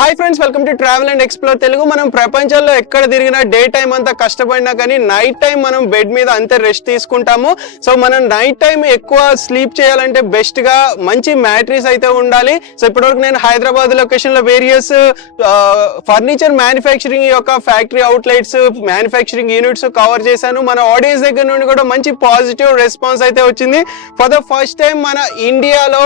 Hi friends, welcome to travel and explore Telugu. మనం ప్రపంచంలో ఎక్కడ తిరిగినా డే టైం అంతా కష్టపడినా కానీ నైట్ టైం మనం బెడ్ మీద అంతే రెస్ట్ తీసుకుంటాము. సో మనం నైట్ టైం ఎక్కువ స్లీప్ చేయాలంటే బెస్ట్ గా మంచి మ్యాట్రిస్ అయితే ఉండాలి. సో ఇప్పటివరకు నేను హైదరాబాద్ లొకేషన్ లో వేరియస్ ఫర్నిచర్ మ్యానుఫ్యాక్చరింగ్ యొక్క factory outlets, manufacturing units cover చేశాను. మన ఆడియన్స్ దగ్గర నుండి కూడా మంచి పాజిటివ్ రెస్పాన్స్ అయితే వచ్చింది. ఫర్ ద ఫస్ట్ టైం మన ఇండియాలో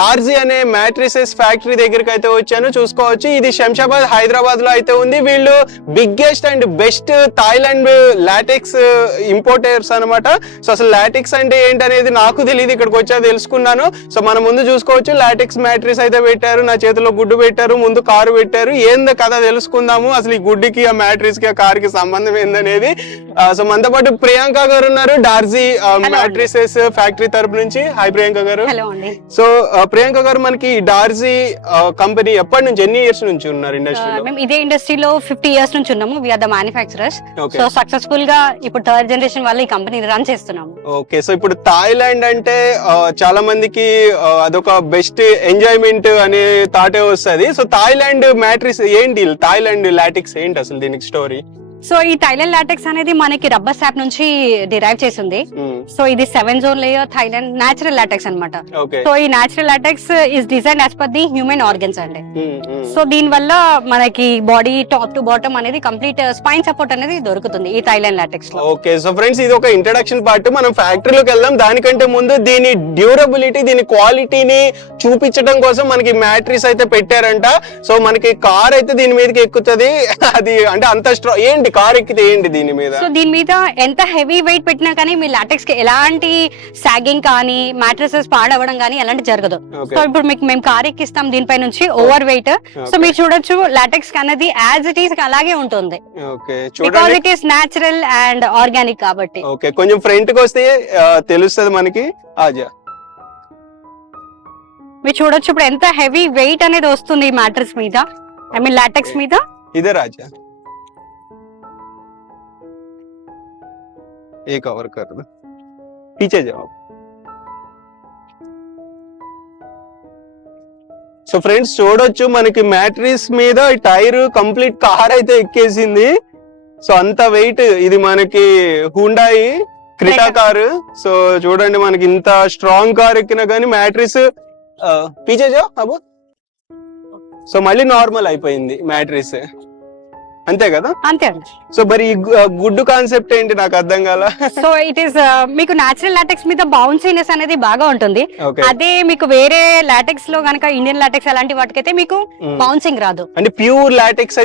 డార్జీ అనే మ్యాట్రిసెస్ ఫ్యాక్టరీ దగ్గరికి అయితే వచ్చాను. చూసుకోవచ్చు, ఇది శంషాబాద్ హైదరాబాద్ లో అయితే ఉంది. వీళ్ళు biggest and best Thailand LaTeX importers అనమాట. సో అసలు లాటెక్స్ అంటే ఏంటనేది నాకు తెలియదు, ఇక్కడికి వచ్చా తెలుసుకున్నాను. సో మన ముందు చూసుకోవచ్చు, లాటెక్స్ మ్యాట్రిస్ అయితే పెట్టారు, నా చేతిలో గుడ్డు పెట్టారు, ముందు కారు పెట్టారు. ఏందో కథ తెలుసుకుందాము, అసలు ఈ గుడ్డికి ఆ మ్యాట్రిస్ కి ఆ కార్ కి సంబంధం ఏందనేది. సో మనతో పాటు ప్రియాంక గారు ఉన్నారు, డార్జీ మ్యాట్రిసెస్ ఫ్యాక్టరీ తరపు నుంచి. హాయ్ ప్రియాంక గారు. సో ప్రియాంక గారు, మనకి డార్జీ కంపెనీ ఎప్పటి నుంచి, ఎన్ని ఇయర్స్ నుంచి ఉన్నారు ఇండస్ట్రీలో? మేము ఇదే ఇండస్ట్రీలో 50 years నుంచి ఉన్నాము. We are the manufacturers. So successful గా ఇప్పుడు థర్డ్ జనరేషన్ వల్ల ఈ కంపెనీ రన్ చేస్తున్నాము. ఓకే, సో ఇప్పుడు థాయిలాండ్ అంటే చాలా మందికి అదొక బెస్ట్ ఎంజాయ్మెంట్ అనే థాటే వస్తుంది. సో థాయిలాండ్ మ్యాట్రిస్ ఏంటి, థాయిలాండ్ లాటెక్స్ ఏంటి అసలు దీనికి స్టోరీ? సో ఈ థైలాండ్ లాటెక్స్ అనేది మనకి రబ్బర్ సాప్ నుంచి డిరైవ్ చేసింది. సో ఇది 7 zone layer Thailand natural LaTeX అన్నమాట. సో ఈ natural LaTeX is design as per the human organs అండి. సో దీని వల్ల మనకి బాడీ టాప్ టు బాటమ్ అనేది కంప్లీట్ స్పైన్ సపోర్ట్ అనేది దొరుకుతుంది ఈ థైలాండ్ లాటెక్స్ లో. ఓకే, సో ఫ్రెండ్స్, ఇది ఒక ఇంట్రడక్షన్ పార్ట్. మనం ఫ్యాక్టరీలోకి వెళ్దాం. దానికంటే ముందు దీని డ్యూరబిలిటీ, దీని క్వాలిటీని చూపించడం కోసం మనకి మ్యాట్రిస్ అయితే పెట్టారంట. సో మనకి కార్ అయితే దీని మీదకి ఎక్కుతుంది. అది అంటే అంత స్ట్రాంగ్. ఏంటి కార్ ఎక్కితే ఏంటి దీని మీద? సో దీని మీద ఎంత హెవీ వెయిట్ పెట్టినా కానీ మీ లాటెక్స్ కి ఎలాంటి సాగింగ్ కానీ మ్యాట్రసెస్ పాడవడం కానీ ఎలాంటి జరగదు. సో ఇప్పుడు మీకు మేము కార్ ఎక్కిస్తాం దీనిపై నుంచి ఓవర్ వెయిట్. సో మీరు చూడొచ్చు, లాటెక్స్ అనేది యాజ్ ఇట్ ఈస్ అలాగే ఉంటుంది. Because it is natural and organic కాబట్టి. ఓకే, కొంచెం ఫ్రంట్ కి వస్తే తెలుస్తుంది మనకి. ఆజా, మీరు చూడొచ్చు ఇప్పుడు ఎంత హెవీ వెయిట్ అనేది వస్తుంది ఈ మ్యాట్రస్ మీద, ఐ మీన్ లాటెక్స్ మీద. ఇదే రాజా, ये कवर कर दो, पीछे जाओ. సో ఫ్రెండ్స్ చూడొచ్చు, మనకి మ్యాట్రిస్ మీద టైర్ కంప్లీట్ కార్ అయితే ఎక్కేసింది. సో అంత వెయిట్. ఇది మనకి హుండాయి క్రిటా కారు. సో చూడండి, మనకి ఇంత స్ట్రాంగ్ కార్ ఎక్కినా కానీ మ్యాట్రిస్ పీచే జా అబు. సో మళ్ళీ నార్మల్ అయిపోయింది మ్యాట్రిస్, అంతే కదా? అంతే. సో మరి గుడ్డు కాన్సెప్ట్ ఏంటి, నాకు అర్థం కాల. సో ఇట్ ఈస్ మీకు నేచురల్ లాటెక్స్ మీద బౌన్సీనెస్ అనేది బాగా ఉంటుంది. అదే మీకు వేరే లాటెక్స్ లో గనక ఇండియన్ లాటెక్స్ అలాంటి వాటికైతే మీకు బౌన్సింగ్ రాదు. అంటే ప్యూర్ లాటెక్స్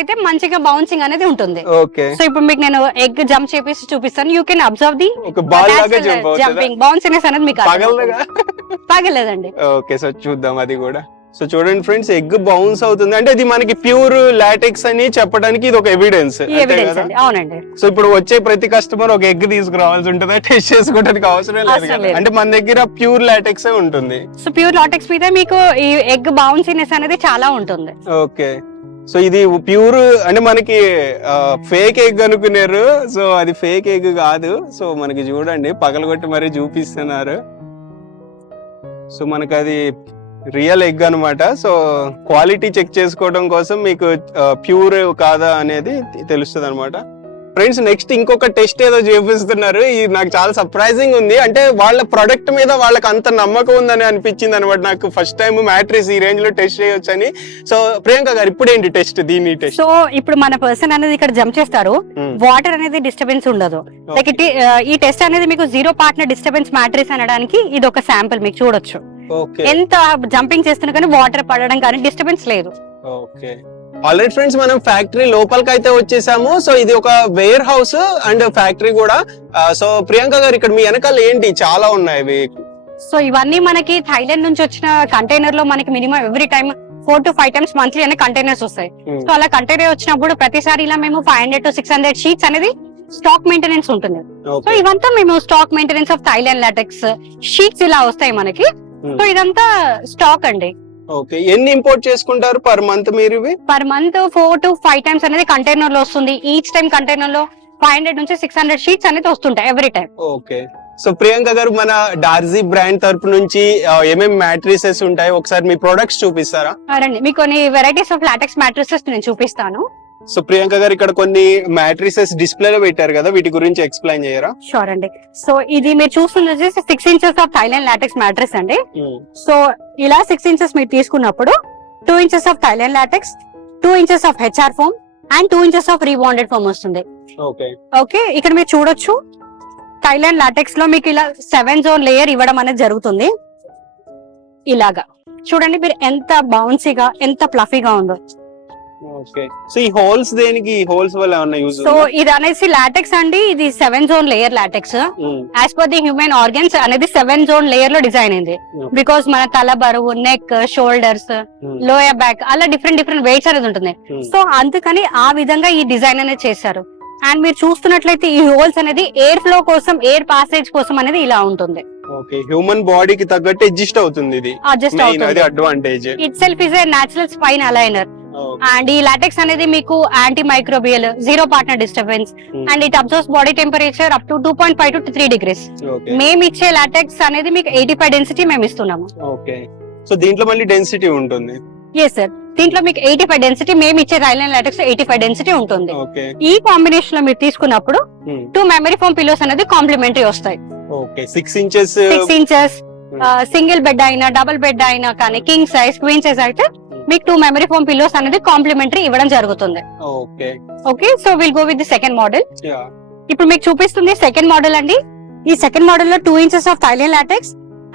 అయితే మంచిగా బౌన్సింగ్ అనేది ఉంటుంది. ఓకే, సో ఇప్పుడు మీకు నేను ఎగ్ జంప్ చేసి చూపిస్తాను. You can observe the jumping bounciness అనేది మీకు పగలేదండి. ఓకే, సో చూద్దాం అది కూడా. సో చూడండి ఫ్రెండ్స్, ఎగ్ బౌన్స్ అవుతుంది అంటే ఇది మనకి ప్యూర్ లాటెక్స్ అని చెప్పడానికి ఇది ఒక ఎవిడెన్స్. అవునండి. సో ఇప్పుడు వచ్చే ప్రతి కస్టమర్ ఒక ఎగ్ తీసుకురావాల్సి ఉంటుంది, టెస్ట్ చేసుకోవడానికి అవసరం లేదు కదా, అంటే మన దగ్గర ప్యూర్ లాటెక్స్ ఉంటుంది. సో ప్యూర్ లాటెక్స్ మీద మీకు ఈ ఎగ్ బౌన్సీనెస్ అనేది చాలా ఉంటుంది. ఓకే, సో ఇది ప్యూర్ అంటే మనకి ఫేక్ ఎగ్ అనుకున్నారు. సో అది ఫేక్ ఎగ్ కాదు. సో మనకి చూడండి, పగలగొట్టి మరీ చూపిస్తున్నారు. సో మనకి అది రియల్ ఎగ్ అనమాట. సో క్వాలిటీ చెక్ చేసుకోవడం కోసం మీకు ప్యూర్ కాదా అనేది తెలుస్తుంది అనమాట. ఫ్రెండ్స్, నెక్స్ట్ ఇంకొక టెస్ట్ ఏదో చేపిస్తున్నారు. ఇది నాకు చాలా సర్ప్రైజింగ్ ఉంది. అంటే వాళ్ళ ప్రొడక్ట్ మీద వాళ్ళకి అంత నమ్మకం ఉందని అనిపించింది అనమాట నాకు. ఫస్ట్ టైం మ్యాట్రిస్ ఈ రేంజ్ లో టెస్ట్ చేయొచ్చు అని. సో ప్రియాంక గారు, ఇప్పుడు ఏంటి టెస్ట్, దీని టెస్ట్? సో ఇప్పుడు మన పర్సన్ అనేది ఇక్కడ జంప్ చేస్తారు, వాటర్ అనేది డిస్టర్బెన్స్ ఉండదు. లైక్ ఈ టెస్ట్ అనేది మీకు 0 పార్ట్నర్ డిస్టర్బెన్స్ మ్యాట్రిస్ అనడానికి ఇది ఒక శాంపుల్. మీకు చూడొచ్చు ఎంత జంపింగ్ చేస్తున్నా కానీ వాటర్ పడడం కానీ డిస్టర్బెన్స్ లేదు. ఓకే, ఆల్రెడీ ఫ్రెండ్స్, మనం ఫ్యాక్టరీ లోపలికి అయితే వచ్చేసాము. సో ఇది ఒక వేర్ హౌస్ అండ్ ఫ్యాక్టరీ కూడా. సో ప్రియాంక గారు, ఇక్కడ మీ వెనకాల ఏంటి చాలా ఉన్నాయి. సో ఇవన్నీ మనకి థైలాండ్ నుంచి వచ్చిన కంటైనర్ లో మనకి minimum every time 4 to 5 times monthly అనే కంటైనర్స్ వస్తాయి. సో అలా కంటైనర్ వచ్చినప్పుడు ప్రతిసారి ఇలా మేము 500 to 600 షీట్స్ అనేది స్టాక్ మెయింటెనెన్స్ ఉంటుంది. సో ఇవంతా మేము stock maintenance of Thailand LaTeX sheets ఇలా వస్తాయి మనకి. సో ఇదంతా స్టాక్ అండి. ఓకే, ఎన్ని ఇంపోర్ట్ చేసుకుంటారు పర్ మంత్ మీరు? పర్ మంత్ 4 to 5 times అనేది కంటైనర్ లో వస్తుంది. ఈచ్ టైం కంటైనర్ లో 500 నుంచి 600 షీట్స్ అనేది వస్తుంటాయి every time. Okay, so Priyanka గారు, మన డార్జీ బ్రాండ్ తరపు నుంచి ఏమేమి మ్యాట్రిసెస్ ఉంటాయి, ఒకసారి మీ ప్రొడక్ట్స్ చూపిస్తారా? రండి, మీకు కొన్ని వెరైటీస్ ఆఫ్ లాటెక్స్ మ్యాట్రిసెస్ నేను చూపిస్తాను. సో ప్రియాంక గారు, ఇక్కడ కొన్ని మ్యాట్రిసెస్ డిస్ప్లేలో పెట్టారు కదా, వీటి గురించి ఎక్స్ప్లెయిన్ చేయరా? షూర్ అండి. సో ఇది మీరు చూస్తున్నది 6 inches of Thailand LaTeX mattress అండి. సో ఇలా 6 inches మీరు తీసుకున్నప్పుడు 2 inches of Thailand LaTeX, 2 inches of HR foam and 2 inches of rebonded foam వస్తుంది. ఓకే, ఇక్కడ మీరు చూడొచ్చు థైలాండ్ లాటెక్స్ లో మీకు ఇలా 7 zone లేయర్ ఇవ్వడం అనేది జరుగుతుంది. ఇలాగా చూడండి మీరు, ఎంత బౌన్సీగా ఎంత ఫ్లఫీగా ఉందో. ఓకే, సో ఈ హోల్స్ దేనికి? హోల్స్ వల్ల ఏమన్నా యూజ్? సో ఇది అనేసి లాటెక్స్ అండి, ఇది 7 zone layer LaTeX. As per the human organs అనేది 7 zone లేయర్ లో డిజైన్ అయింది. బికాస్ మన తల బరువు, నెక్, షోల్డర్స్, లోయర్ బ్యాక్ అలా డిఫరెంట్ వెయిట్స్ అనేది ఉంటుంది. సో అందుకని ఆ విధంగా ఈ డిజైన్ అనేది చేశారు. అండ్ మీరు చూస్తున్నట్లయితే ఈ హోల్స్ అనేది ఎయిర్ ఫ్లో కోసం, ఎయిర్ పాసేజ్ కోసం అనేది ఇలా ఉంటుంది. ఓకే, హ్యూమన్ బాడీకి తగ్గట్టు అడ్జస్ట్ అవుతుంది. ఇది అడ్జస్ట్ అవుతుంది. Advantage. It self is a natural spine aligner. And ఈ లాటెక్స్ అనేది మీకు anti microbial, zero partner disturbance, and it absorbs body temperature up to 2.5 to 3 degrees. మేము ఇచ్చే లాటెక్స్ అనేది మీకు 85 డెన్సిటీ మేము ఇస్తున్నాము. ఓకే, సో దీంట్లో మళ్ళీ డెన్సిటీ ఉంటుంది? ఎస్ సార్, దీంట్లో మీకు 85 డెన్సిటీ, మేము ఇచ్చే థైలాండ్ లాటెక్స్ 85 డెన్సిటీ ఉంటుంది. ఈ కాంబినేషన్ లో మీరు తీసుకున్నప్పుడు 2 మెమరీ ఫోమ్ పిల్లోస్ అనేది కాంప్లిమెంటరీ వస్తాయి. ఓకే, 6 inches సింగిల్ బెడ్ అయినా, డబుల్ బెడ్ అయినా కానీ, కింగ్ సైజ్, క్వీన్ సైజ్ అయితే మీకు 2 మెమరీ ఫోమ్ పిల్లోస్ అనేది కాంప్లిమెంటరీ ఇవ్వడం జరుగుతుంది. Okay, so will go with the second model. ఇప్పుడు మీకు చూపిస్తుంది సెకండ్ మోడల్ అండి. ఈ సెకండ్ మోడల్ లో 2 inches of Thailand LaTeX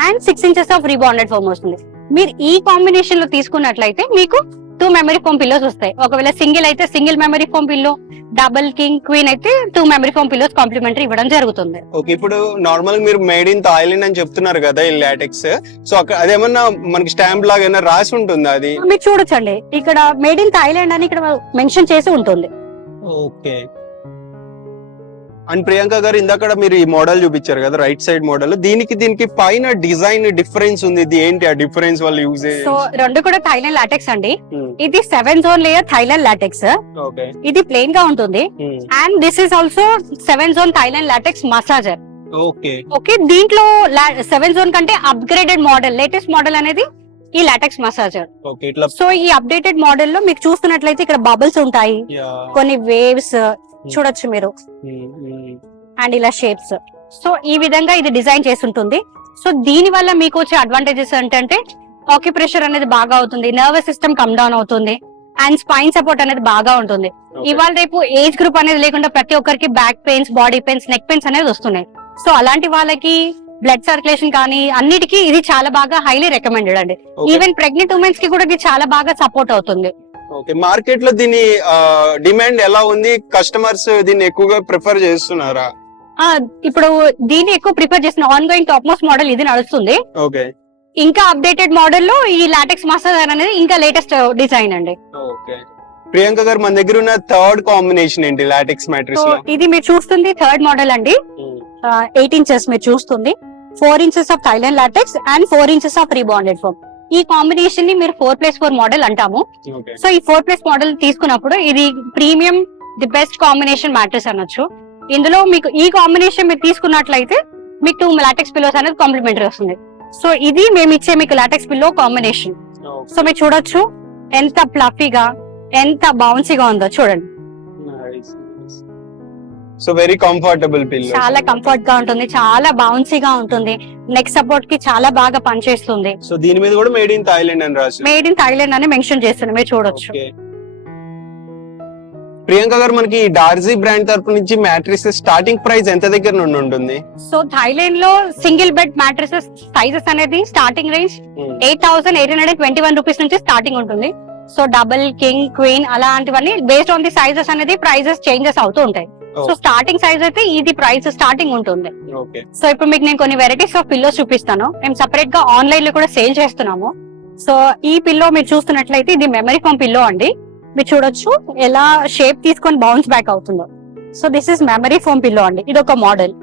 and 6 inches of rebonded foam వస్తుంది. మీరు ఈ కాంబినేషన్ లో తీసుకున్నట్లయితే మీకు 2 మెమరీ ఫోమ్ పిల్లోస్ వస్తాయి. ఒకవేళ సింగిల్ అయితే single memory foam pillow, double, king, queen అయితే 2 మెమరీ ఫోమ్ పిల్లోస్ కాంప్లిమెంటరీ ఇవ్వడం జరుగుతుంది. ఓకే, ఇప్పుడు నార్మల్ మీరు మేడ్ ఇన్ థాయిలాండ్ అని చెప్తున్నారు కదా ఈ లాటెక్స్, సో అదేమన్నా మనకి స్టాంప్ లాగా ఏమైనా రాసి ఉంటుందా? అది మీరు చూడొచ్చండి, ఇక్కడ మేడ్ ఇన్ థాయిలాండ్ అని ఇక్కడ మెన్షన్ చేసి ఉంటుంది. ఓకే, అండ్ ప్రియాంక గారు, ఇందాక మీరు ఈ మోడల్ చూపించారు కదా, రైట్ సైడ్ మోడల్, దీనికి పైన డిజైన్ డిఫరెన్స్ ఉంది. ఇది ఏంటి ఆ డిఫరెన్స్ వల్ల యూజ్? సో రెండు కూడా థైలాండ్ లాటెక్స్ అండి. ఇది 7 zone లేయర్ థైలాండ్ లాటెక్స్. ఇది ప్లెయిన్ గా ఉంటుంది. And this is also 7 zone Thailand LaTeX massager. Okay, దీంట్లో 7 zone కంటే అప్గ్రేడెడ్ మోడల్, లేటెస్ట్ మోడల్ అనేది ఈ లాటెక్స్ మసాజర్. సో ఈ అప్డేటెడ్ మోడల్ లో మీకు చూస్తున్నట్లయితే ఇక్కడ బబుల్స్ ఉంటాయి, కొన్ని వేవ్స్ చూడొచ్చు మీరు, అండ్ ఇలా షేప్స్. సో ఈ విధంగా ఇది డిజైన్ చేసి ఉంటుంది. సో దీని వల్ల మీకు వచ్చే అడ్వాంటేజెస్ ఏంటంటే ఆక్యుప్రెషర్ అనేది బాగా అవుతుంది, నర్వస్ సిస్టమ్ కమ్ డౌన్ అవుతుంది, అండ్ స్పైన్ సపోర్ట్ అనేది బాగా ఉంటుంది. ఇవాళ రేపు ఏజ్ గ్రూప్ అనేది లేకుండా ప్రతి ఒక్కరికి back pains, body pains, neck pains అనేది వస్తున్నాయి. సో అలాంటి వాళ్ళకి బ్లడ్ సర్క్యులేషన్ కానీ అన్నిటికీ ఇది చాలా బాగా హైలీ రికమెండెడ్ అండి. ఈవెన్ ప్రెగ్నెంట్ ఉమెన్స్ కి కూడా ఇది చాలా బాగా సపోర్ట్ అవుతుంది. ఓకే, మార్కెట్ లో దీని డిమాండ్ ఎలా ఉంది? కస్టమర్స్ దీన్ని ఎక్కువగా ప్రిఫర్ చేస్తున్నారా? ఇప్పుడు దీన్ని ఎక్కువ ప్రిఫర్ చేసిన on going top most model ఇది నడుస్తుంది. ఓకే, ఇంకా అప్డేటెడ్ మోడల్ లో ఈ లాటెక్స్ మసాజర్ అనేది ఇంకా లేటెస్ట్ డిజైన్ అండి. ఓకే, ప్రియాంక గారు, మన దగ్గర ఉన్న థర్డ్ కాంబినేషన్ ఏంటి లాటెక్స్ మ్యాట్రిక్స్ లో? ఇది మీరు చూస్తుంది థర్డ్ మోడల్ అండి. 8 inches మీరు చూస్తుంది, 4 inches of Thailand LaTeX and 4 inches of rebonded foam. ఈ కాంబినేషన్ ని మీరు 4+4 మోడల్ అంటాము. సో ఈ 4+ మోడల్ తీసుకున్నప్పుడు ఇది premium, the best combination matrix అనొచ్చు. ఇందులో మీకు ఈ కాంబినేషన్ మీరు తీసుకున్నట్లయితే మీకు 2 లాటెక్స్ పిల్లోస్ అనేది కాంప్లిమెంటరీ వస్తుంది. సో ఇది మేము ఇచ్చే మీకు లాటెక్స్ పిల్లో కాంబినేషన్. సో మీరు చూడొచ్చు ఎంత ఫ్లఫీగా, ఎంత బౌన్సీగా ఉందో చూడండి. సో వెరీ కంఫర్టబుల్ పిల్లో, చాలా కంఫర్ట్ గా ఉంటుంది, చాలా బౌన్సీగా ఉంటుంది, నెక్ సపోర్ట్ కి చాలా బాగా పనిచేస్తుంది. సో దీని మీద కూడా మేడ్ ఇన్ థాయిలాండ్ అని రాసి, మేడ్ ఇన్ థాయిలాండ్ అని మెన్షన్ చేస్తుంది, మీరు చూడొచ్చు. ప్రియాంక గారు, మనకి డార్జీ బ్రాండ్ తరపు నుంచి మ్యాట్రిసెస్ స్టార్టింగ్ ప్రైస్ ఎంత దగ్గర నుండి ఉంటుంది? సో థాయిలాండ్ లో సింగిల్ బెడ్ మ్యాట్రిసెస్ సైజెస్ అనేది స్టార్టింగ్ రేంజ్ 8,821 రూపీస్ నుంచి స్టార్టింగ్ ఉంటుంది. సో డబుల్, కింగ్, క్వీన్ అలాంటివన్నీ బేస్డ్ ఆన్ ది సైజెస్ అనేది ప్రైజెస్ చేంజెస్ అవుతూ ఉంటాయి. సో స్టార్టింగ్ సైజ్ అయితే ఇది ప్రైస్ స్టార్టింగ్ ఉంటుంది. సో ఇప్పుడు మీకు నేను కొన్ని వెరైటీస్ ఆఫ్ పిల్లోస్ చూపిస్తాను. మేము సెపరేట్ గా ఆన్లైన్ లో కూడా సేల్ చేస్తున్నాము. సో ఈ పిల్లో మీరు చూస్తున్నట్లయితే ఇది మెమరీ ఫోమ్ పిల్లో అండి. మీరు చూడొచ్చు ఎలా షేప్ తీసుకొని బౌన్స్ బ్యాక్ అవుతుందో. So this is memory foam pillow అండి, ఇది ఒక model.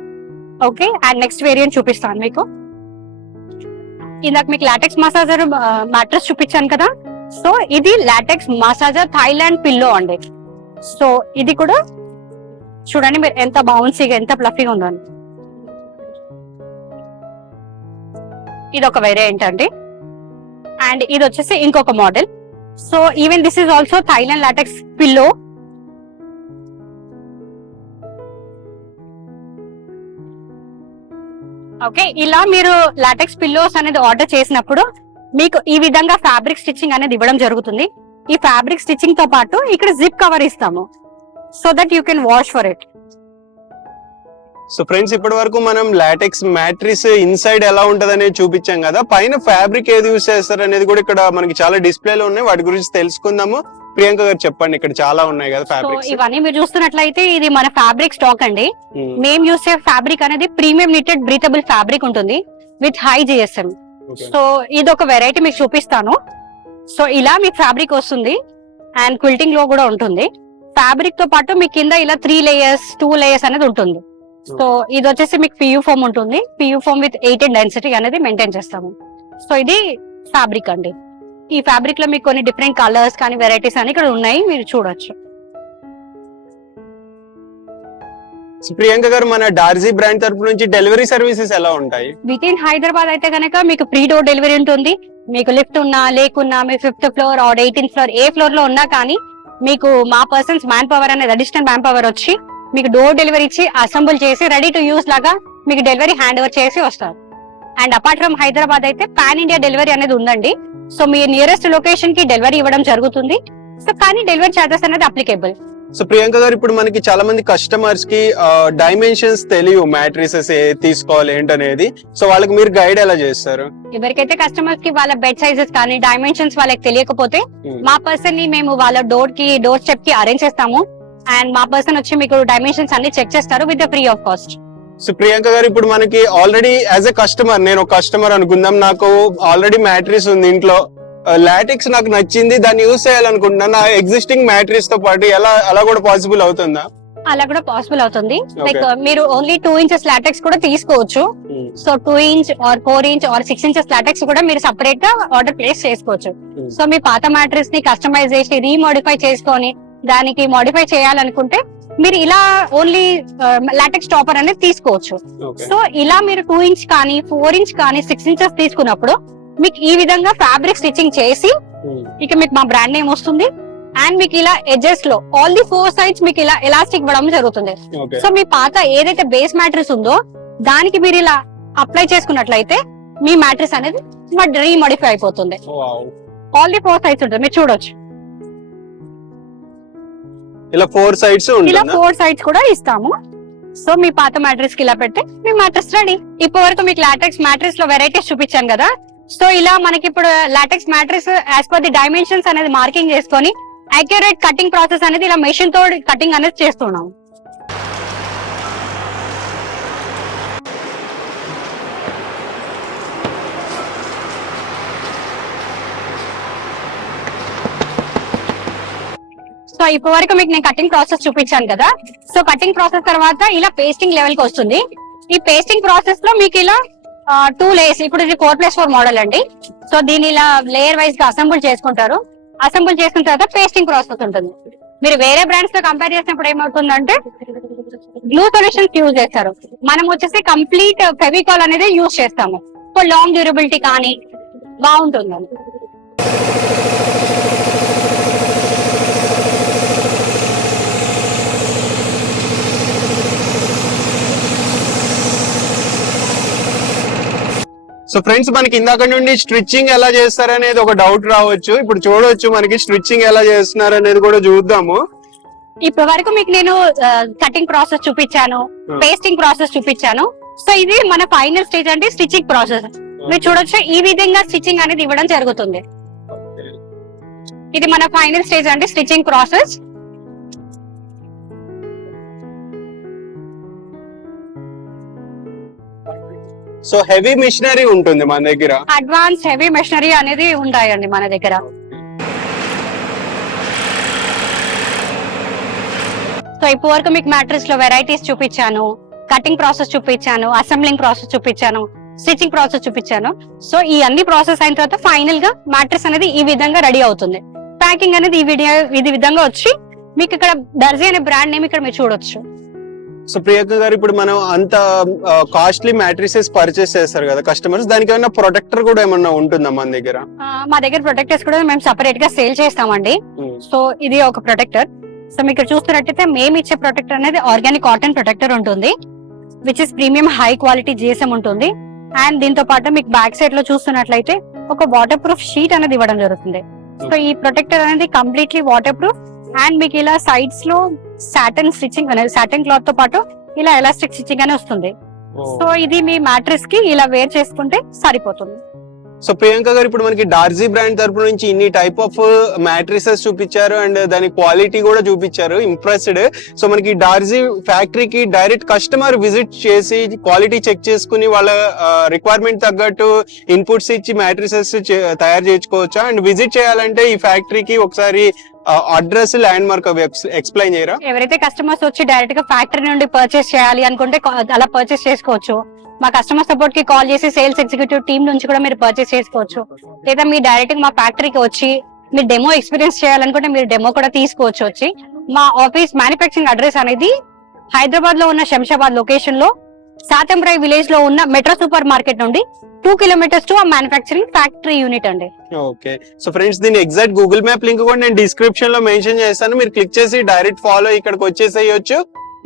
Okay, and next variant చూపిస్తాను మీకు. ఇందాక మీకు లాటెక్స్ మసాజర్ మ్యాట్రెస్ చూపించాను కదా, సో ఇది లాటెక్స్ మసాజర్ థాయిలాండ్ పిల్లో అండి. సో ఇది కూడా చూడండి మీరు ఎంత బౌన్సీగా, ఎంత ఫ్లఫీగా ఉందో. ఇది ఒక వేరియంట్ అండి. అండ్ ఇది వచ్చేసి ఇంకొక model. So even this is also Thailand LaTeX pillow. Okay, ఇలా మీరు లాటెక్స్ పిల్లోస్ అనేది ఆర్డర్ చేసినప్పుడు మీకు ఈ విధంగా ఫ్యాబ్రిక్ స్టిచ్చింగ్ అనేది ఇవ్వడం జరుగుతుంది. ఈ ఫ్యాబ్రిక్ స్టిచ్చింగ్ తో పాటు ఇక్కడ జిప్ కవర్ ఇస్తాము, so that you can wash for it. So friends, ఇప్పటి వరకు మనం లాటెక్స్ మ్యాట్రిస్ ఇన్సైడ్ ఎలా ఉంటది అనేది చూపించాం కదా, పైన ఫ్యాబ్రిక్ ఏది యూస్ చేస్తారు అనేది కూడా ఇక్కడ మనకి చాలా డిస్ప్లేలో ఉన్నాయి. వాటి గురించి తెలుసుకుందాము. ప్రియాంక గారు చెప్పండి, ఇక్కడ చాలా ఉన్నాయి కదా సో ఫ్యాబ్రిక్స్. ఇవన్నీ మీరు చూస్తున్నట్లయితే ఇది మన ఫ్యాబ్రిక్ స్టాక్ అండి. మేము యూస్ చేసే ఫ్యాబ్రిక్ అనేది ప్రీమియం నిటెడ్ బ్రీతబుల్ ఫ్యాబ్రిక్ ఉంటుంది విత్ హై జిఎస్ఎం. సో ఇది ఒక వెరైటీ మీకు చూపిస్తాను. సో ఇలా మీకు ఫ్యాబ్రిక్ వస్తుంది అండ్ క్విల్టింగ్ లో కూడా ఉంటుంది. ఫ్యాబ్రిక్ తో పాటు మీకు కింద ఇలా 3 లేయర్స్ 2 లేయర్స్ అనేది ఉంటుంది. సో ఇది వచ్చేసి మీకు పియూ ఫోమ్ ఉంటుంది. పియూ ఫోమ్ విత్ 18 డెన్సిటీ అనేది మెయింటైన్ చేస్తాము. సో ఇది ఫ్యాబ్రిక్ అండి. ఈ ఫ్యాబ్రిక్ లో మీకు కొన్ని డిఫరెంట్ కలర్స్ కానీ వెరైటీస్ అని ఇక్కడ ఉన్నాయి, మీరు చూడొచ్చు. ప్రియాంక గారు, మన డార్జీ బ్రాండ్ తరపు నుంచి డెలివరీ సర్వీసెస్ ఎలా ఉంటాయి? విత్ ఇన్ హైదరాబాద్ అయితే కనుక మీకు ఫ్రీ డోర్ డెలివరీ ఉంటుంది. మీకు లిఫ్ట్ ఉన్నా లేకున్నా, మీ 5th floor or 18th floor ఏ ఫ్లోర్ లో ఉన్నా కానీ మీకు మా పర్సన్స్ మ్యాన్ పవర్ అనేది అడిషనల్ మ్యాన్ పవర్ వచ్చి మీకు డోర్ డెలివరీ ఇచ్చి అసెంబుల్ చేసి రెడీ టు యూస్ లాగా మీకు డెలివరీ హ్యాండ్ ఓవర్ చేసి వస్తారు. అండ్ అపార్ట్ ఫ్రమ్ హైదరాబాద్ అయితే పాన్ ఇండియా డెలివరీ అనేది ఉందండి. సో మీ నియరెస్ట్ లొకేషన్ కి డెలివరీ ఇవ్వడం జరుగుతుంది. సో కానీ డెలివరీ చార్జెస్ అనేది అప్లికేబుల్. సో ప్రియాంక గారు, ఇప్పుడు మనకి చాలా మంది కస్టమర్స్ కి డైమెన్షన్స్ తెలియవు, మ్యాట్రిసెస్ తీసుకోవాలి ఏంటనేది. సో వాళ్ళకి మీరు గైడ్ ఎలా చేస్తారు? ఎవరికైతే కస్టమర్స్ కి వాళ్ళ బెడ్ సైజెస్ కానీ డైమెన్షన్స్ వాళ్ళకి తెలియకపోతే మా పర్సన్ ని మేము వాళ్ళ డోర్ స్టెప్ కి అరేంజ్ చేస్తాము. అండ్ మా పర్సన్ వచ్చి మీకు డైమెన్షన్స్ అన్ని చెక్ చేస్తారు with free of cost. So Priyanka గారు, ఇప్పుడు మనకి ఆల్రెడీ యాజ్ ఎ కస్టమర్, నేను ఒక కస్టమర్ అనుకుందాం, నాకు ఆల్రెడీ మ్యాట్రిస్ ఉంది ఇంట్లో, లాటెక్స్ నాకు నచ్చింది, దాన్ని యూస్ చేయాలనుకుంటున్నాను. నా ఎగ్జిస్టింగ్ మ్యాట్రిస్ తో పాటు అలా కూడా పాసిబుల్ అవుతుందా? అలా కూడా పాసిబుల్ అవుతుంది. లైక్ మీరు ఓన్లీ 2 ఇంచెస్ లాటెక్స్ కూడా తీసుకోవచ్చు. So 2 inch are 4 inch are 6 inches LaTeX కూడా మీరు సెపరేట్ గా ఆర్డర్ ప్లేస్ చేసుకోవచ్చు. సో మీ పాత మ్యాట్రిస్ ని కస్టమైజ్ చేసి రీమోడిఫై చేసుకొని దానికి మోడిఫై చేయాలనుకుంటే మీరు ఇలా ఓన్లీ లాటెక్స్ టాపర్ అనేది తీసుకోవచ్చు. సో ఇలా మీరు 2 ఇంచ్ కానీ 4 ఇంచ్ కానీ 6 ఇంచెస్ తీసుకున్నప్పుడు మీకు ఈ విధంగా ఫ్యాబ్రిక్ స్టిచ్చింగ్ చేసి ఇక మీకు మా బ్రాండ్ నేమ్ వస్తుంది. అండ్ మీకు ఇలా ఎడ్జెస్ లో ఆల్ ది 4 సైడ్స్ మీకు ఇలా ఎలాస్టిక్ ఇవ్వడం జరుగుతుంది. సో మీ పాత ఏదైతే బేస్ మ్యాట్రిస్ ఉందో దానికి మీరు ఇలా అప్లై చేసుకున్నట్లయితే మీ మ్యాట్రిస్ అనేది రీమోడిఫై అయిపోతుంది. ఆల్ ది 4 సైడ్స్ ఉంటుంది, మీరు చూడొచ్చు. ఇలా 4 సైడ్స్ ఇలా 4 సైడ్స్ కూడా ఇస్తాము. సో మీ పాత మ్యాట్రిస్ కి ఇలా పెడితే మీ మ్యాట్రిస్ రెడీ. ఇప్పటి వరకు మీకు లాటెక్స్ మ్యాట్రిస్ లో వెరైటీస్ చూపించాను కదా. సో ఇలా మనకి ఇప్పుడు LaTeX mattress as per the dimensions అనేది మార్కింగ్ చేసుకొని అక్యురేట్ కటింగ్ ప్రాసెస్ అనేది ఇలా మెషిన్ తో కటింగ్ అనేది చేస్తున్నాం. సో ఇప్పటి వరకు మీకు నేను కటింగ్ ప్రాసెస్ చూపించాను కదా. సో కటింగ్ ప్రాసెస్ తర్వాత ఇలా పేస్టింగ్ లెవెల్ కి వస్తుంది. ఈ పేస్టింగ్ ప్రాసెస్ లో మీకు ఇలా 2 లేయర్స్, ఇప్పుడు ఇది 4+4 మోడల్ అండి. సో దీని ఇలా లేయర్ వైజ్ గా అసెంబుల్ చేసుకుంటారు. అసెంబుల్ చేసుకున్న తర్వాత పేస్టింగ్ ప్రాసెస్ ఉంటుంది. మీరు వేరే బ్రాండ్స్ తో కంపేర్ చేసినప్పుడు ఏమవుతుందంటే గ్లూ సొల్యూషన్స్ యూజ్ చేస్తారు. మనం వచ్చేసి కంప్లీట్ ఫెవికాల్ అనేది యూజ్ చేస్తాము. సో లాంగ్ డ్యూరబిలిటీ కానీ బాగుంటుందని. సో ఫ్రెండ్స్, మనకి ఇందాక నుండి స్టిచ్చింగ్ ఎలా చేస్తారనేది ఒక డౌట్ రావచ్చు. ఇప్పుడు చూడవచ్చు మనకి స్టిచ్చింగ్ ఎలా చేస్తున్నారు అనేది కూడా చూద్దాము. ఇప్పటి వరకు మీకు నేను కటింగ్ ప్రాసెస్ చూపించాను, పేస్టింగ్ ప్రాసెస్ చూపించాను. సో ఇది మన ఫైనల్ స్టేజ్ అంటే స్టిచ్చింగ్ ప్రాసెస్. మీరు చూడొచ్చు ఈ విధంగా స్టిచ్చింగ్ అనేది ఇవ్వడం జరుగుతుంది. ఇది మన ఫైనల్ స్టేజ్ అంటే stitching process. So heavy machinery ఉంటుంది మన దగ్గర, అడ్వాన్స్ హెవీ మెషినరీ అనేది ఉంటాయండి మన దగ్గర. సో ఇప్పటి వరకు మీకు మ్యాట్రిస్ లో వెరైటీస్ చూపించాను, కటింగ్ ప్రాసెస్ చూపించాను, అసెంబ్లింగ్ ప్రాసెస్ చూపించాను, స్టిచ్చింగ్ ప్రాసెస్ చూపించాను. సో ఈ అన్ని ప్రాసెస్ అయిన తర్వాత ఫైనల్ గా మ్యాట్రిస్ అనేది ఈ విధంగా రెడీ అవుతుంది. ప్యాకింగ్ అనేది ఈ విధంగా వచ్చి మీకు ఇక్కడ దర్జీ అనే బ్రాండ్ నేమ్ ఇక్కడ మీరు చూడొచ్చు. సో ప్రియాంక గారు, ఇప్పుడు మనం అంత కాస్ట్లీ మ్యాట్రిసెస్ పర్చేస్ చేస్తారు కదా కస్టమర్స్, దానికి ఏమైనా ప్రొటెక్టర్ కూడా ఏమన్నా ఉంటుందా మన దగ్గర? మా దగ్గర ప్రొటెక్టర్స్ కూడా మేము సెపరేట్ గా సేల్ చేస్తామండి. సో ఇది ఒక ప్రొటెక్టర్. సో మీకు ఇక్కడ చూస్తున్నట్టయితే మేము ఇచ్చే ప్రొటెక్టర్ అనేది ఆర్గానిక్ కాటన్ ప్రొటెక్టర్ ఉంటుంది, which is premium high quality GSM ఉంటుంది. అండ్ దీంతో పాటు మీకు బ్యాక్ సైడ్ లో చూస్తున్నట్లయితే ఒక వాటర్ ప్రూఫ్ షీట్ అనేది ఇవ్వడం జరుగుతుంది. సో ఈ ప్రొటెక్టర్ అనేది కంప్లీట్లీ వాటర్ ప్రూఫ్. అండ్ మీకు ఇలా సైడ్స్ లో సాటన్ స్టిచ్చింగ్ అనేది, సాటన్ క్లాత్ తో పాటు ఇలా ఎలాస్టిక్ స్టిచ్చింగ్ అని వస్తుంది. సో ఇది మీ మ్యాట్రెస్ కి ఇలా వేర్ చేసుకుంటే సరిపోతుంది. సో ప్రియాంక గారు, ఇప్పుడు మనకి డార్జీ బ్రాండ్ తరపు నుంచి ఇన్ని టైప్ ఆఫ్ మ్యాట్రిసెస్ చూపించారు అండ్ దాని క్వాలిటీ కూడా చూపించారు, ఇంప్రెస్డ్. సో మనకి డార్జీ ఫ్యాక్టరీకి డైరెక్ట్ కస్టమర్ విజిట్ చేసి క్వాలిటీ చెక్ చేసుకుని వాళ్ళ రిక్వైర్మెంట్ తగ్గట్టు ఇన్పుట్స్ ఇచ్చి మ్యాట్రిసెస్ తయారు చేసుకోవచ్చా? అండ్ విజిట్ చేయాలంటే ఈ ఫ్యాక్టరీకి ఒకసారి అడ్రస్, ల్యాండ్ మార్క్ అవి ఎక్స్ప్లెయిన్ చేయరా? ఎవరైతే కస్టమర్స్ వచ్చి డైరెక్ట్ గా ఫ్యాక్టరీ నుండి పర్చేస్ చేయాలి అనుకుంటే అలా పర్చేస్ చేసుకోవచ్చు. మా కస్టమర్ సపోర్ట్ కి కాల్ చేసి సేల్స్ ఎగ్జిక్యూటివ్ టీమ్ నుంచి కూడా మీరు పర్చేస్ చేసుకోవచ్చు. లేదా మీరు డైరెక్ట్ గా మా ఫ్యాక్టరీకి వచ్చి మీరు డెమో ఎక్స్పీరియన్స్ చేయాలనుకుంటే మీరు డెమో కూడా తీసుకోవచ్చు. వచ్చి మా ఆఫీస్ మ్యానుఫ్యాక్చరింగ్ అడ్రస్ అనేది హైదరాబాద్ లో ఉన్న శంషాబాద్ లొకేషన్ లో సాతంబ్రాయ్ విలేజ్ లో ఉన్న మెట్రో సూపర్ మార్కెట్ నుండి 2 kilometers టు ఆ మ్యానుఫ్యాక్చరింగ్ ఫ్యాక్టరీ యూనిట్ అండి. ఓకే. సో ఫ్రెండ్స్, దీని ఎగ్జాక్ట్ గూగుల్ మ్యాప్ లింక్ కూడా నేను డిస్క్రిప్షన్ లో మెన్షన్ చేస్తాను, మీరు క్లిక్ చేసి డైరెక్ట్ ఫాలో ఇక్కడికి వచ్చేసేయచ్చు.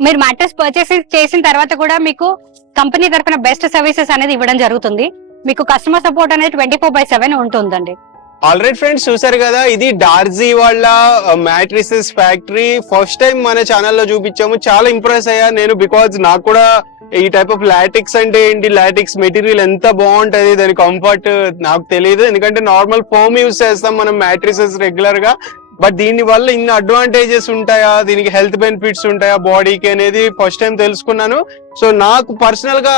మీరు మ్యాట్రెస్ పర్చేస్ చేసిన తర్వాత కూడా మీకు కంపెనీ తరఫున బెస్ట్ సర్వీసెస్ అనేది ఇవ్వడం జరుగుతుంది. మీకు కస్టమర్ సపోర్ట్ అనేది 24/7 ఉంటుందండి. ఆల్రెడీ ఫ్రెండ్స్ చూసారు కదా, ఇది డార్జీ వాళ్ళ మ్యాట్రిసెస్ ఫ్యాక్టరీ. ఫస్ట్ టైం మన ఛానల్లో చూపించాము, చాలా ఇంప్రెస్ అయ్యా నేను. బికాజ్ నాకు కూడా ఈ టైప్ ఆఫ్ లాటిక్స్ అంటే ఏంటి, లాటిక్స్ మెటీరియల్ ఎంత బాగుంటది, దాని కంఫర్ట్ నాకు తెలియదు. ఎందుకంటే నార్మల్ ఫోమ్ యూస్ చేస్తాం మనం మ్యాట్రిసెస్ రెగ్యులర్ గా. బట్ దీని వల్ల ఇన్ని అడ్వాంటేజెస్ ఉంటాయా, దీనికి హెల్త్ బెనిఫిట్స్ ఉంటాయా బాడీకి అనేది ఫస్ట్ టైం తెలుసుకున్నాను. సో నాకు పర్సనల్ గా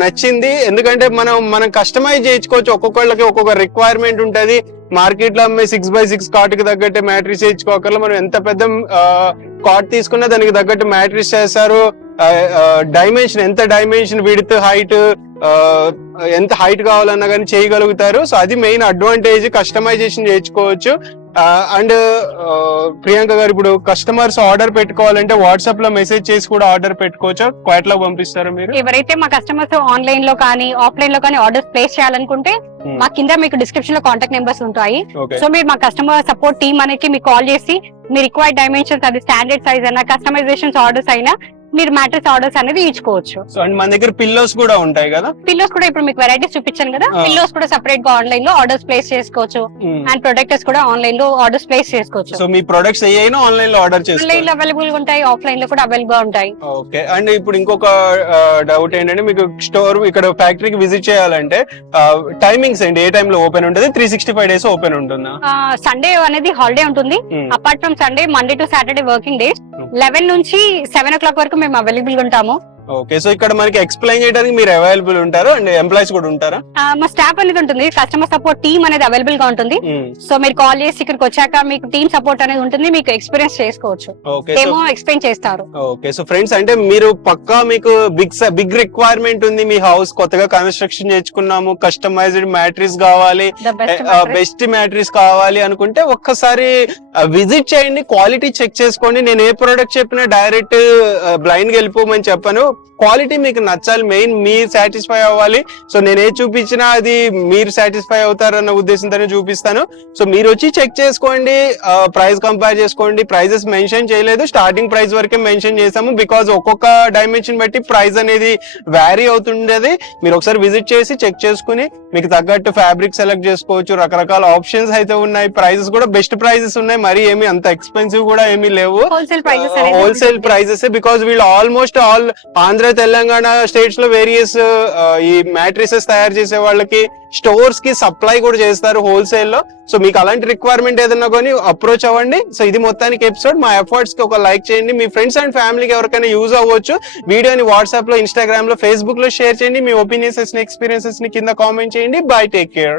నచ్చింది, ఎందుకంటే మనం కస్టమైజ్ చేయించుకోవచ్చు. ఒక్కొక్కళ్ళకి ఒక్కొక్క రిక్వైర్మెంట్ ఉంటది. మార్కెట్ లో అమ్మే 6x6 కాట్ కి తగ్గట్టు మ్యాట్రిస్ చేయించుకోకర్లా, మనం ఎంత పెద్ద కాట్ తీసుకున్నా దానికి తగ్గట్టు మ్యాట్రిస్ చేస్తారు. డైమెన్షన్, ఎంత డైమెన్షన్, విడ్త్, హైట్, ఎంత హైట్ కావాలన్నా కానీ చేయగలుగుతారు. సో అది మెయిన్ అడ్వాంటేజ్, కస్టమైజేషన్ చేయించుకోవచ్చు. అండ్ ప్రియాంక గారు, ఇప్పుడు కస్టమర్స్ ఆర్డర్ పెట్టుకోవాలంటే వాట్సాప్ లో మెసేజ్ చేసి కూడా ఆర్డర్ పెట్టుకోవచ్చా? క్వాట్ లో పంపిస్తారా మీరు? ఎవరైతే మా కస్టమర్స్ ఆన్లైన్ లో కానీ ఆఫ్లైన్ లో కానీ ఆర్డర్స్ ప్లేస్ చేయాలనుకుంటే మా కింద మీకు డిస్క్రిప్షన్ లో కాంటాక్ట్ నెంబర్స్ ఉంటాయి. సో మీరు మా కస్టమర్ సపోర్ట్ టీమ్ అనేది మీకు కాల్ చేసి మీ రిక్వైర్డ్ డైమెన్షన్స్, అది స్టాండర్డ్ సైజ్ అయినా కస్టమైజేషన్స్ ఆర్డర్స్ అయినా మీరు మ్యాట్రెస్ ఆర్డర్స్ అనేది ఇచ్చుకోవచ్చు. సో అండ్ మన దగ్గర పిల్లోస్ కూడా ఉంటాయి కదా? పిల్లోస్ కూడా ఇప్పుడు మీకు వెరైటీస్ చూపించాను కదా, పిల్లోస్ కూడా సెపరేట్ గా ఆన్లైన్ లో ఆర్డర్స్ ప్లేస్ చేసుకోవచ్చు. అండ్ ప్రొడక్టర్స్ కూడా ఆన్లైన్ లో ఆర్డర్స్ ప్లేస్ చేసుకోవచ్చు. సో మీ ప్రొడక్ట్స్ ఏమైనా ఆన్లైన్ లో ఆర్డర్ చేసుకోవచ్చు. ఆన్లైన్ లో అవైలబుల్ గా ఉంటాయి, ఆఫ్లైన్ లో కూడా అవైలబుల్ గా ఉంటాయి. ఓకే. అండ్ ఇప్పుడు ఇంకొక డౌట్ ఏంటంటే, మీకు స్టోర్ ఇక్కడ ఫ్యాక్టరీకి విజిట్ చేయాలంటే టైమింగ్స్ ఏంటి, ఏ టైం లో ఓపెన్ ఉంటుంది? 365 days ఓపెన్ ఉంటుందా? సండే అనేది హాలిడే ఉంటుంది. Apart from Sunday, Monday to Saturday working days 11 నుంచి 7 o'clock వరకు మేము అవైలబుల్ గా ఉంటాము. ఓకే. సో ఇక్కడ మనకి ఎక్స్ప్లెయిన్ చేయడానికి మీరు అవైలబుల్ ఉంటారు అండ్ ఎంప్లాయీస్ కూడా ఉంటారా? మా స్టాఫ్ అనేది ఉంటుంది, కస్టమర్ సపోర్ట్ టీమ్ అనేది అవైలబుల్ గా ఉంటుంది. సో మీరు కాల్ చేసి ఇక్కడికి వచ్చాక మీకు టీమ్ సపోర్ట్ అనేది ఉంటుంది, మీకు ఎక్స్పీరియన్స్ చేసుకోవచ్చు, ఏమో ఎక్స్ప్లెయిన్ చేస్తారు. ఓకే. సో ఫ్రెండ్స్, అంటే మీరు పక్కా మీకు బిగ్ రిక్వైర్మెంట్ ఉంది, మీ హౌస్ కొత్తగా కన్స్ట్రక్షన్ చేసుకున్నాము, కస్టమైజ్డ్ మ్యాట్రిస్ కావాలి, బెస్ట్ మ్యాట్రిస్ కావాలి అనుకుంటే ఒక్కసారి విజిట్ చేయండి, క్వాలిటీ చెక్ చేసుకోండి. నేను ఏ ప్రోడక్ట్ చెప్పినా డైరెక్ట్ బ్లైండ్ గా వెళ్ళిపోమని చెప్పాను. క్వాలిటీ మీకు నచ్చాలి, మెయిన్ మీరు సాటిస్ఫై అవ్వాలి. సో నేను ఏ చూపించినా అది మీరు సాటిస్ఫై అవుతారన్న ఉద్దేశంతోనే చూపిస్తాను. సో మీరు వచ్చి చెక్ చేసుకోండి, ప్రైస్ కంపేర్ చేసుకోండి. ప్రైజెస్ మెన్షన్ చేయలేదు, స్టార్టింగ్ ప్రైస్ వరకే మెన్షన్ చేసాము. బికాజ్ ఒక్కొక్క డైమెన్షన్ బట్టి ప్రైస్ అనేది వ్యారీ అవుతుండేది. మీరు ఒకసారి విజిట్ చేసి చెక్ చేసుకుని మీకు తగ్గట్టు ఫ్యాబ్రిక్ సెలెక్ట్ చేసుకోవచ్చు. రకరకాల ఆప్షన్స్ అయితే ఉన్నాయి, ప్రైజెస్ కూడా బెస్ట్ ప్రైజెస్ ఉన్నాయి, మరి ఏమి అంత ఎక్స్పెన్సివ్ కూడా ఏమీ లేవు, హోల్సేల్ ప్రైజెస్. బికాజ్ వీళ్ళు almost all Andhra, Telangana states లో వేరియస్ ఈ మ్యాట్రిసెస్ తయారు చేసే వాళ్ళకి స్టోర్స్ కి సప్లై కూడా చేస్తారు హోల్సేల్ లో. సో మీకు అలాంటి రిక్వైర్మెంట్ ఏదన్నా కానీ అప్రోచ్ అవ్వండి. సో ఇది మొత్తానికి ఎపిసోడ్. మా ఎఫర్ట్స్ కి ఒక లైక్ చేయండి, మీ ఫ్రెండ్స్ అండ్ ఫ్యామిలీకి ఎవరికైనా యూజ్ అవ్వచ్చు. వీడియోని వాట్సాప్ లో, ఇన్స్టాగ్రామ్ లో, ఫేస్బుక్ లో షేర్ చేయండి. మీ ఒపీనియన్స్ ని, ఎక్స్పీరియన్సెస్ ని కింద కామెంట్ చేయండి. By, take care.